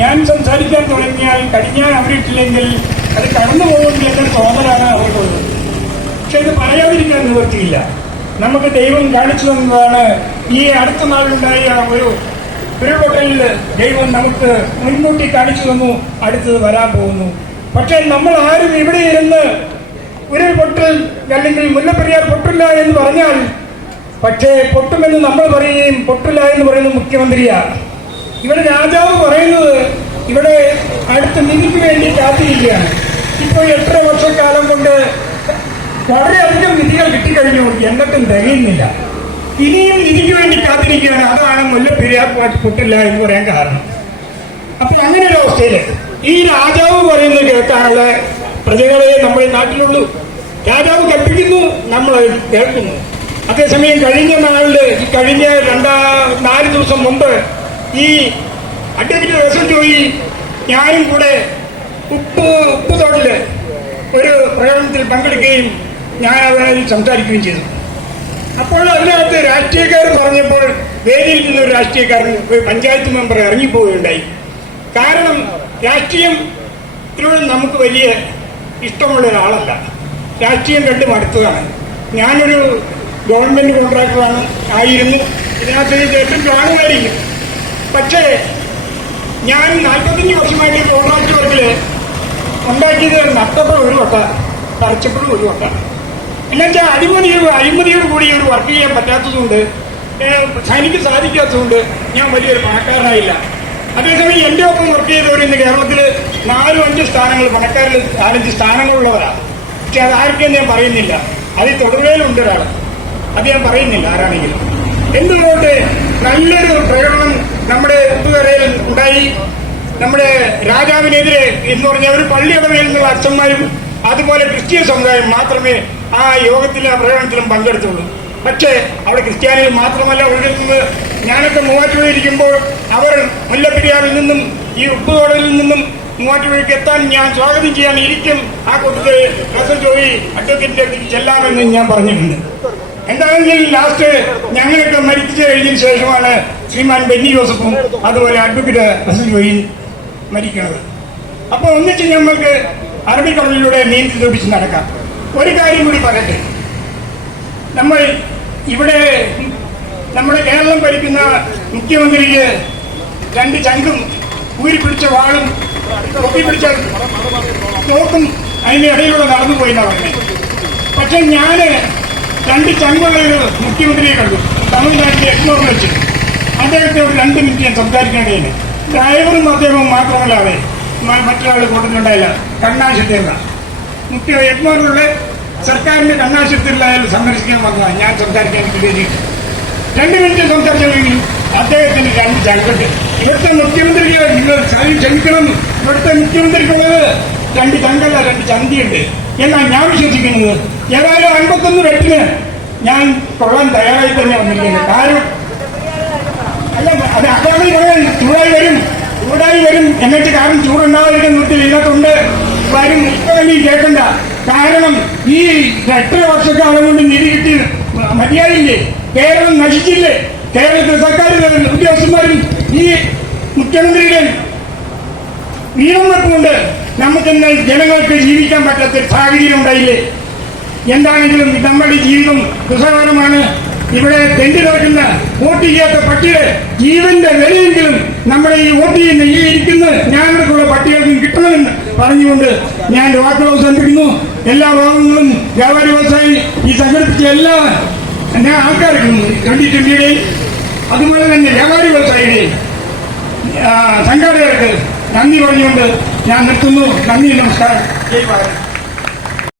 ഞാൻ സംസാരിക്കാൻ തുടങ്ങിയാൽ കടിഞ്ഞാൻ അവരിട്ടില്ലെങ്കിൽ അത് കടന്നു പോകുന്നില്ലെന്ന തോന്നലാണ് അവർക്കുള്ളത്. പക്ഷെ ഇത് പറയാതിരിക്കാൻ നിവൃത്തിയില്ല. നമുക്ക് ദൈവം കാണിച്ചു തന്നതാണ്. ഈ അടുത്ത നാളുണ്ടായ ഒരു ഉരുൾപൊട്ടലിൽ ദൈവം നമുക്ക് മുൻകൂട്ടി കാണിച്ചു തന്നു അടുത്തത് വരാൻ പോകുന്നു. പക്ഷെ നമ്മൾ ആരും ഇവിടെ ഇരുന്ന് ഉരുൾപൊട്ടൽ അല്ലെങ്കിൽ മുല്ലപ്പെരിയാർ പൊട്ടില്ല എന്ന് പറഞ്ഞാൽ, പക്ഷേ പൊട്ടുമെന്ന് നമ്മൾ പറയുകയും പൊട്ടില്ല എന്ന് പറയുന്നത് മുഖ്യമന്ത്രിയാണ്. ഇവിടെ രാജാവ് പറയുന്നത് ഇവിടെ അടുത്ത നിധിക്ക് വേണ്ടി കാത്തിരിക്കുകയാണ്. ഇപ്പോൾ 8 വർഷക്കാലം കൊണ്ട് വളരെയധികം നിധികൾ കിട്ടിക്കഴിഞ്ഞു, എന്നിട്ടും തികയുന്നില്ല. ഇനിയും നിധിക്ക് വേണ്ടി കാത്തിരിക്കുകയാണ്. അതാണ് മുല്ലപ്പെരിയാർ പൊട്ടില്ല എന്ന് പറയാൻ കാരണം. അപ്പൊ അങ്ങനെ ഒരു അവസ്ഥയില് ഈ രാജാവ് പറയുന്നത് കേൾക്കാനുള്ള പ്രജകളെ നമ്മുടെ നാട്ടിലുള്ളൂ. രാജാവ് കൽപ്പിക്കുന്നു, നമ്മൾ കേൾക്കുന്നു. അതേസമയം കഴിഞ്ഞ 4 ദിവസം മുമ്പ് ഈ അഡ്വക്കേറ്റ് റസൽ ജോയി ഞാനും കൂടെ ഉപ്പുതോട്ടില് ഒരു പ്രകടനത്തിൽ പങ്കെടുക്കുകയും ഞാൻ അതിൽ സംസാരിക്കുകയും ചെയ്തു. അപ്പോൾ അതിനകത്ത് രാഷ്ട്രീയക്കാർ പറഞ്ഞപ്പോൾ വേദിയിൽ നിന്നൊരു രാഷ്ട്രീയക്കാരൻ ഒരു പഞ്ചായത്ത് മെമ്പർ ഇറങ്ങിപ്പോവുകയുണ്ടായി. കാരണം രാഷ്ട്രീയത്തിനോട് നമുക്ക് വലിയ ഇഷ്ടമുള്ള ഒരാളല്ല. രാഷ്ട്രീയം കണ്ട് മടുത്തതാണ്. ഞാനൊരു ഗവൺമെന്റ് കോൺട്രാക്ടറാണ്, ആയിരുന്നു. ഇതിനകത്ത് ഏറ്റവും കാണുമായിരിക്കും. പക്ഷേ ഞാൻ 45 വർഷമായിട്ട് കോൺട്രാക്ട് വർക്കില് ഉണ്ടാക്കിയത് നട്ടപ്പോൾ ഒരു വട്ട, തറച്ചപ്പോഴും ഒരു വട്ട. എന്നുവെച്ചാൽ അഴിമതിയോട് കൂടി ഒരു വർക്ക് ചെയ്യാൻ പറ്റാത്തതുകൊണ്ട്, എനിക്ക് സാധിക്കാത്തതുകൊണ്ട് ഞാൻ വലിയൊരു പണക്കാരനായില്ല. അതേസമയം എന്റെ ഒപ്പം വർക്ക് ചെയ്തവർ ഇന്ന് കേരളത്തിൽ 4-5 സ്ഥാനങ്ങൾ, പണക്കാരിൽ 4-5 സ്ഥാനങ്ങളുള്ളവരാണ്. പക്ഷെ അതാർക്കും ഞാൻ പറയുന്നില്ല. അതിൽ തൊടുകയിലുണ്ട് ഒരാൾ, അത് ഞാൻ പറയുന്നില്ല ആരാണെങ്കിലും. എന്തുകൊണ്ട് നല്ലൊരു പ്രകടനം നമ്മുടെ ഉപ്പുകരയിൽ ഉണ്ടായി. നമ്മുടെ രാജാവിനെതിരെ എന്ന് പറഞ്ഞാൽ ഒരു പള്ളിയടവയിൽ നിന്നുള്ള അച്ഛന്മാരും അതുപോലെ ക്രിസ്ത്യൻ സമുദായം മാത്രമേ ആ യോഗത്തിലും ആ പ്രകടനത്തിലും പങ്കെടുത്തുള്ളൂ. പക്ഷേ അവിടെ ക്രിസ്ത്യാനികൾ മാത്രമല്ല ഉള്ളിൽ. ഞാനൊക്കെ മൂവാറ്റുപുഴയിരിക്കുമ്പോൾ അവർ മുല്ലപ്പെരിയാറിൽ നിന്നും ഈ ഉപ്പുതോടലിൽ നിന്നും മൂവാറ്റുപുഴയ്ക്ക് എത്താൻ ഞാൻ സ്വാഗതം ചെയ്യാൻ ഇരിക്കും. ആ കൂട്ടത്തിൽ റസൽ ജോയി അഡ്വക്കേറ്റിന്റെ അടുത്തേക്ക് ചെല്ലാമെന്ന് ഞാൻ പറഞ്ഞിട്ടുണ്ട്. എന്താണെങ്കിൽ ലാസ്റ്റ് ഞങ്ങളൊക്കെ മരിച്ചു കഴിഞ്ഞതിന് ശേഷമാണ് ശ്രീമാൻ ബെന്നി ജോസഫും അതുപോലെ അഡ്വക്കേറ്റ് റസൽ ജോയിയും മരിക്കുന്നത്. അപ്പോൾ ഒന്നിച്ച് ഞങ്ങൾക്ക് അറബിക്കടലിലൂടെ നീന്തി തോപ്പിച്ച് നടക്കാം. ഒരു കാര്യം കൂടി പറയട്ടെ. നമ്മൾ ഇവിടെ നമ്മുടെ കേരളം ഭരിക്കുന്ന മുഖ്യമന്ത്രിക്ക് 2 ചങ്കും ഊരിപ്പിടിച്ച വാളും പൊക്കിപ്പിടിച്ച തോക്കും അതിന്റെ ഇടയിലൂടെ നടന്നുപോയി എന്നാണ് പറഞ്ഞത്. പക്ഷെ ഞാന് 2 ചങ്കുള്ള ഒരു മുഖ്യമന്ത്രിയെ കണ്ടു, തമിഴ്നാട്ടിലെ എക്സ്പ്ലോർ വെച്ച്. അദ്ദേഹത്തെ ഒരു 2 മിനിറ്റ് ഞാൻ സംസാരിക്കേണ്ടതിന്. ഡ്രൈവറും അദ്ദേഹവും മാത്രമല്ലാതെ മറ്റൊരാൾ കൂട്ടത്തിലുണ്ടായില്ല. കണ്ണാശുപത്രിയില്ല, മുഖ്യ എക്സ്പ്ലോറിലുള്ള സർക്കാരിന്റെ കണ്ണാശുപത്രിയിലായാലും സന്ദർശിക്കാൻ വന്നതാണ്. ഞാൻ സംസാരിക്കാൻ ഉദ്ദേശിച്ചു 2 മിനിറ്റ് സംസാരിച്ചെങ്കിൽ അദ്ദേഹത്തിന് 2 ചങ്കുണ്ട്. ഇവിടുത്തെ മുഖ്യമന്ത്രിക്ക് നിങ്ങൾ ക്ഷമിക്കണം, ഇവിടുത്തെ മുഖ്യമന്ത്രിക്കുള്ളത് 2 ചങ്കല്ല, 2 ചന്തിയുണ്ട് എന്നാണ് ഞാൻ വിശ്വസിക്കുന്നത്. ഏതായാലും 51 വെട്ടിന് ഞാൻ കൊള്ളാൻ തയ്യാറായി തന്നെ വന്നിരിക്കുന്നത്. കാരണം അല്ല, അത് അക്കാദമി പറയാൻ ചൂടായി വരും എന്നിട്ട് കാരണം ചൂടുണ്ടാവാതിരിക്കുന്ന വീട്ടിൽ ഇന്നത്തുണ്ട് വരും. ഇഷ്ടമല്ല കേൾക്കണ്ട. കാരണം ഈ 8 വർഷക്കാലം കൊണ്ട് നിധി കിട്ടി മതിയായില്ലേ? കേരളം നശിച്ചില്ലേ? കേരളത്തിലെ സർക്കാർ ഉദ്യോഗസ്ഥന്മാരും ഈ മുഖ്യമന്ത്രിയുടെ വീരം വെപ്പുകൊണ്ട് നമുക്കെന്നാൽ ജനങ്ങൾക്ക് ജീവിക്കാൻ പറ്റാത്ത സാഹചര്യം ഉണ്ടായില്ലേ? എന്താണെങ്കിലും നമ്മുടെ ജീവിതം ദുസ്സഹകരമാണ്. ഇവിടെ തെണ്ടി നടക്കുന്ന വോട്ട് ചെയ്യാത്ത പട്ടിയുടെ ജീവന്റെ വിലയെങ്കിലും നമ്മുടെ ഈ വോട്ട് ചെയ്യുന്ന ഈ ഇരിക്കുന്ന ഞങ്ങൾക്കുള്ള പട്ടികൾക്കും കിട്ടണമെന്ന് പറഞ്ഞുകൊണ്ട് ഞാൻ വാക്കുകൾ അവസാനിപ്പിക്കുന്നു. എല്ലാ ഭാഗങ്ങളും വ്യാപാരി വ്യവസായി ഈ സംഘടിപ്പിച്ച എല്ലാ ആൾക്കാർക്കും 2020-യുടെയും അതുപോലെ തന്നെ വ്യാപാരി വ്യവസായിയുടെയും സംഘാടകർക്ക് നന്ദി പറഞ്ഞുകൊണ്ട് ഞാൻ നിർത്തുന്നു. നന്ദി, നമസ്കാരം. ജയ് ഭാരത്.